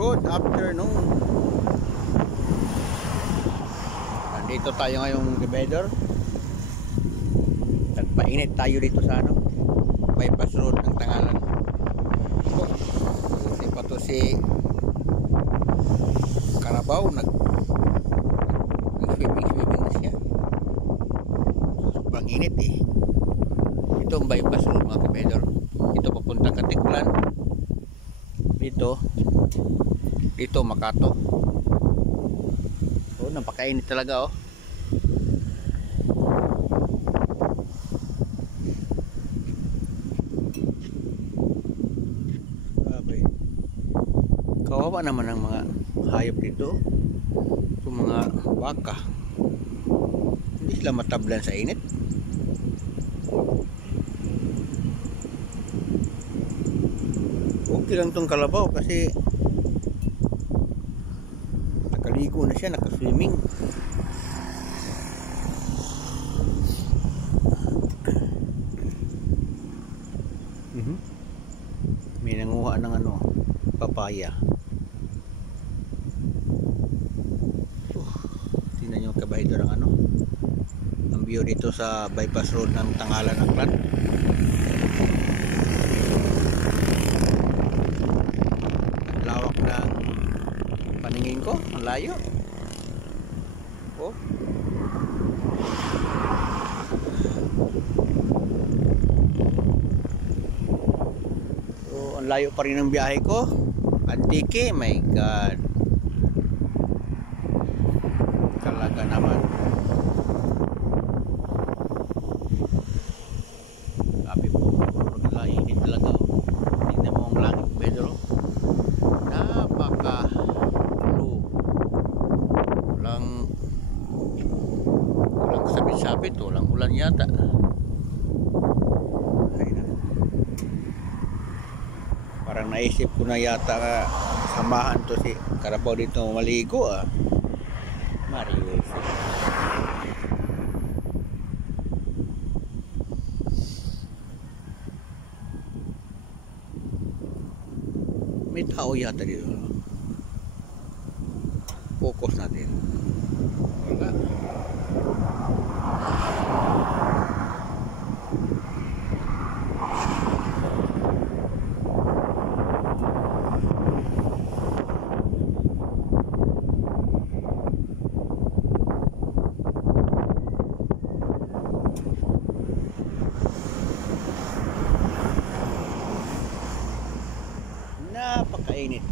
Good afternoon. Nandito tayo ngayong Divider. Nagpainit tayo dito sa bypass road ng Tangalan. Kasi pa to si Carabao nag-swimming na siya. Sobrang init eh. Ito ang bypass road mga Divider. Ito papuntang Katiklan. Dito Makato. Oh, napakainit talaga oh. Grabe. Kawawa naman ang mga hayop dito. Yung mga baka. Hindi sila matablan sa init. Okay lang tong kalabaw kasi nakaligo na siya, nakaswimming. May nanguha ng papaya. Tingnan nyo Divider ang ang view dito sa bypass road ng Tangalan, Aklan. Lawak ng paningin ko, ang layo. Oh. So, ang layo pa rin ng biyahe ko. Antique, my God. Talaga naman. Sabi po, naglainit talaga. Tingnan mo ang langit, Pedro. Napaka walang sabit-sabit, walang ulan yata. Parang naisip ko na yata samahan to si Carabao dito maligo Marius. May tao yata dito. Focus natin. Wala. Napakainit.